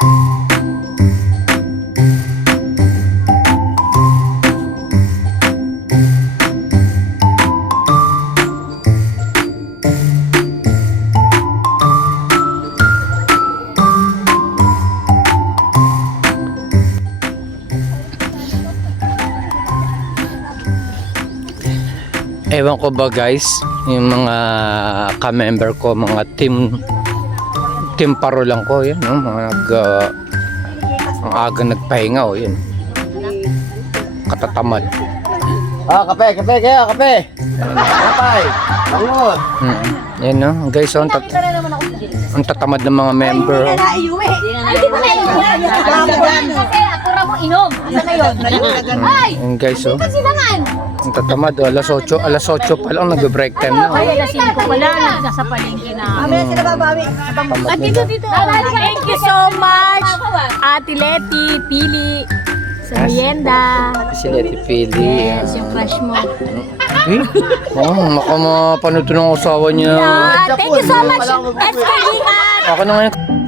Ewan ko ba guys, yung mga ka-member ko, mga team parolang ko, yun, no? Mga ang aga nagpahinga, oh, yun. Katatamad. Kape kaya, kape. Kapay. Bango. Yan, no? Guys, oh, ang tatamad ng mga member. Oh. Ay, di ba na iuwi? Kasi atura mo inom. Asa na yun? Ay! Yan guys, oh. Kasi naman. Ang tatamad, oh. Alas 8 pa lang, nag-break time na. Oh. Ay, alas 5 pala, nasa palengke na. Mamaya sila babawi. Tatamad nila. Thank you so much, Ate Leti, Pili, sa merienda. Si Leti Pili. Yes, yung crush mo. Eh? Oh, mapanood to ng asawa niya. Thank you so much, Ex Kalingat. Ako na ngayon.